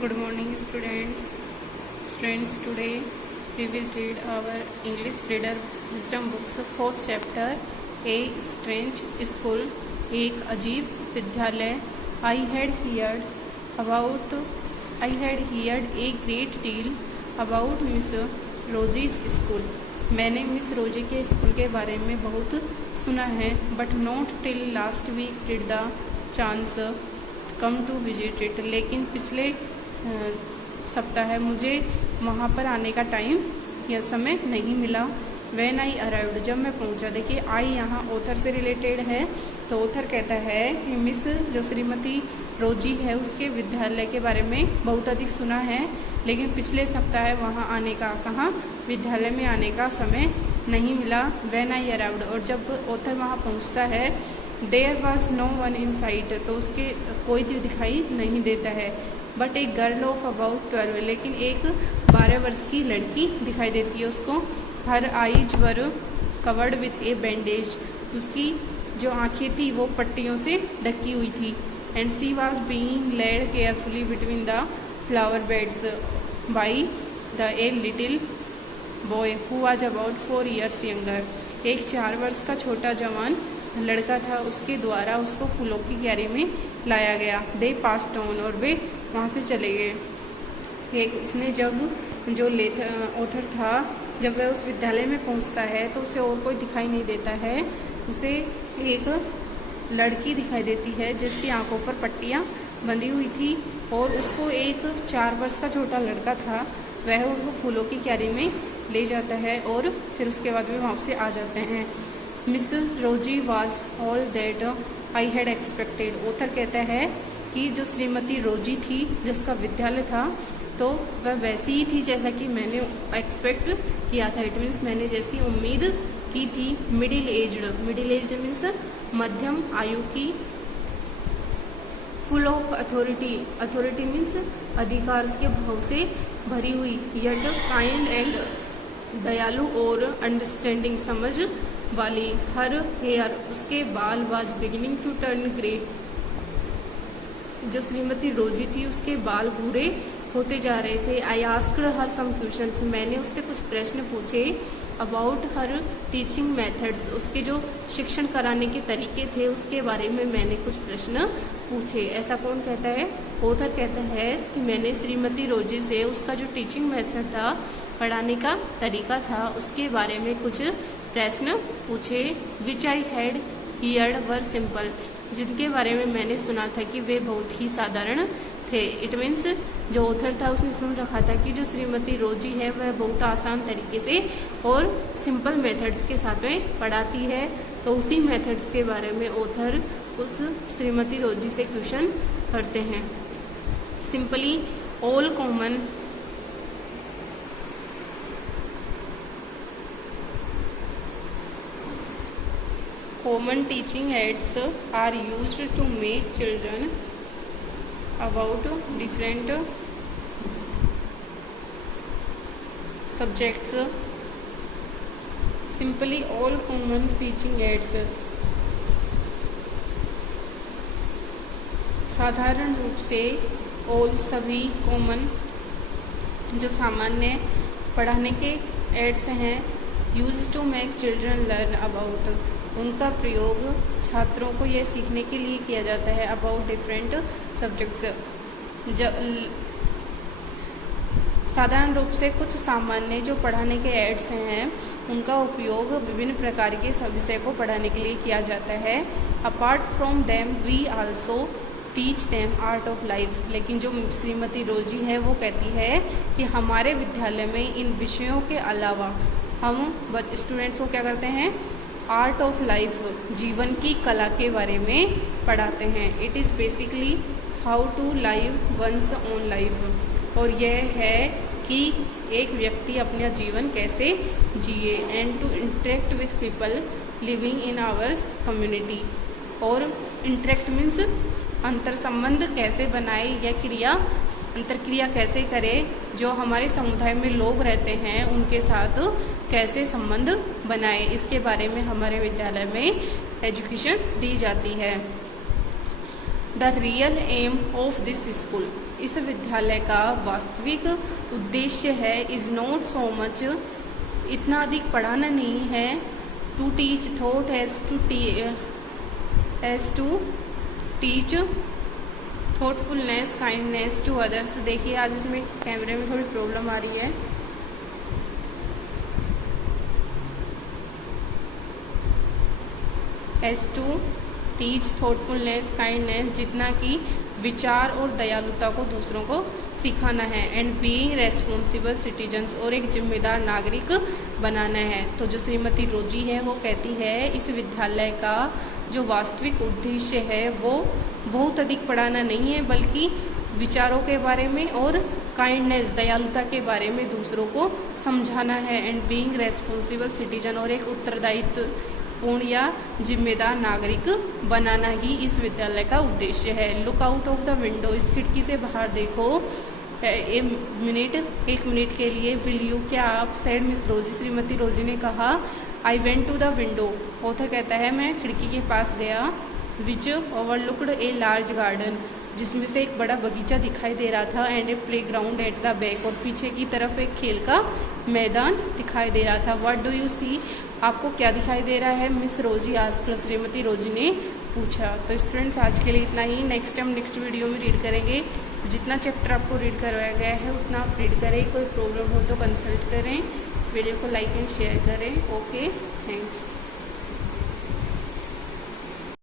Good morning, students. Today we will read our English reader wisdom books. Fourth chapter, A Strange School, एक अजीब विद्यालय. I had heard a great deal about Miss Rosie's school. मैंने miss Rosie के school के बारे में बहुत सुना है. But not till last week did the chance come to visit it. लेकिन पिछले सप्ताह मुझे वहाँ पर आने का टाइम या समय नहीं मिला. When I arrived, जब मैं पहुँचा. देखिए आई यहाँ ऑथर से रिलेटेड है. तो ऑथर कहता है कि मिस जो श्रीमती रोजी है उसके विद्यालय के बारे में बहुत अधिक सुना है, लेकिन पिछले सप्ताह वहाँ आने का विद्यालय में आने का समय नहीं मिला. When I arrived, और जब ऑथर वहाँ पहुँचता है, There was no one in sight, तो उसके कोई भी दिखाई नहीं देता है. But a girl of about 12, लेकिन एक 12 वर्ष की लड़की दिखाई देती है उसको. Her eyes were covered with a bandage, उसकी जो आँखें थी वो पट्टियों से ढकी हुई थी. And she was being led carefully between the flower beds by a little boy who was about 4 years younger. एक 4 वर्ष का छोटा जवान लड़का था, उसके द्वारा उसको फूलों की क्यारी में लाया गया. They passed on, और वे वहाँ से चले गए. एक उसने जब जो ऑथर था, जब वह उस विद्यालय में पहुँचता है तो उसे और कोई दिखाई नहीं देता है. उसे एक लड़की दिखाई देती है जिसकी आंखों पर पट्टियाँ बंधी हुई थी, और उसको एक 4 वर्ष का छोटा लड़का था, वह उनको फूलों की क्यारी में ले जाता है और फिर उसके बाद वे वहाँ से आ जाते हैं. Miss Rosie was all that I had expected. Author कहता है कि जो श्रीमती रोजी थी जिसका विद्यालय था, तो वह वैसी ही थी जैसा कि मैंने एक्सपेक्ट किया था. इट मीन्स मैंने जैसी उम्मीद की थी. मिडिल एज्ड मीन्स मध्यम आयु की. फुल ऑफ अथॉरिटी मीन्स अधिकार के भाव से भरी हुई. यट काइंड एंड दयालु और अंडरस्टैंडिंग समझ वाली. हर हेयर उसके बाल was beginning to turn grey. जो श्रीमती रोजी थी उसके बाल भूरे होते जा रहे थे. I asked her some questions, मैंने उससे कुछ प्रश्न पूछे. अबाउट हर टीचिंग मेथड्स, उसके जो शिक्षण कराने के तरीके थे उसके बारे में मैंने कुछ प्रश्न पूछे. ऐसा कौन कहता है? ऑथर कहता है कि मैंने श्रीमती रोजी से उसका जो टीचिंग मेथड था, पढ़ाने का तरीका था, उसके बारे में कुछ प्रश्न पूछे. Which I had heard were simple, जिनके बारे में मैंने सुना था कि वे बहुत ही साधारण थे. इट मीन्स जो ऑथर था उसने सुन रखा था कि जो श्रीमती रोजी है वह बहुत आसान तरीके से और सिंपल मेथड्स के साथ में पढ़ाती है. तो उसी मेथड्स के बारे में ऑथर उस श्रीमती रोजी से क्वेश्चन करते हैं. Simply all common teaching aids are used to make children about different subjects. Simply all common teaching aids, साधारण रूप से all सभी कॉमन जो सामान्य पढ़ाने के एड्स हैं, use to make children learn about, उनका प्रयोग छात्रों को यह सीखने के लिए किया जाता है. अबाउट डिफरेंट सब्जेक्ट्स, साधारण रूप से कुछ सामान्य जो पढ़ाने के एड्स हैं उनका उपयोग विभिन्न प्रकार के विषय को पढ़ाने के लिए किया जाता है. Apart from them we also teach them art of life, लेकिन जो श्रीमती रोजी है वो कहती है कि हमारे विद्यालय में इन विषयों के अलावा हम स्टूडेंट्स को क्या करते हैं, आर्ट ऑफ लाइफ, जीवन की कला के बारे में पढ़ाते हैं. It is basically how to live one's own life, और यह है कि एक व्यक्ति अपना जीवन कैसे जिए. And to interact with people living in our community, और इंटरेक्ट मीन्स अंतर संबंध कैसे बनाए या अंतरक्रिया कैसे करें, जो हमारे समुदाय में लोग रहते हैं उनके साथ कैसे संबंध बनाए, इसके बारे में हमारे विद्यालय में एजुकेशन दी जाती है. The real aim of this school, इस विद्यालय का वास्तविक उद्देश्य है, इज नॉट सो मच, इतना अधिक पढ़ाना नहीं है, to teach thought as to teach thoughtfulness kindness to others. देखिए आज इसमें कैमरे में थोड़ी प्रॉब्लम आ रही है। As to teach thoughtfulness kindness, जितना कि विचार और दयालुता को दूसरों को सिखाना है। एंड बीइंग रेस्पॉन्सिबल सिटीजन्स, और एक जिम्मेदार नागरिक बनाना है। तो जो श्रीमती रोजी है वो कहती है इस विद्यालय का जो वास्तविक उद्देश्य है वो बहुत अधिक पढ़ाना नहीं है, बल्कि विचारों के बारे में और काइंडनेस दयालुता के बारे में दूसरों को समझाना है। एंड बीइंग रेस्पॉन्सिबल सिटीजन, और एक उत्तरदायित्व पूर्ण या जिम्मेदार नागरिक बनाना ही इस विद्यालय का उद्देश्य है। Look out of the window, इस खिड़की से बाहर देखो। एक मिनट के लिए। विल यू, क्या आप, said miss Rosie, Shrimati Rosie ने कहा। I went to the window, author कहता है मैं खिड़की के पास गया। Which overlooked a large garden, जिसमें से एक बड़ा बगीचा दिखाई दे रहा था। And a playground at the back, और पीछे की तरफ एक खेल का मैदान दिखाई दे रहा था। व्हाट डू यू सी, आपको क्या दिखाई दे रहा है, मिस रोजी आज, श्रीमती रोजी ने पूछा। तो स्टूडेंट्स आज के लिए इतना ही। नेक्स्ट हम नेक्स्ट वीडियो में रीड करेंगे। जितना चैप्टर आपको रीड करवाया गया है उतना आप रीड करें। कोई प्रॉब्लम हो तो कंसल्ट करें। वीडियो को लाइक एंड शेयर करें। Okay, thanks.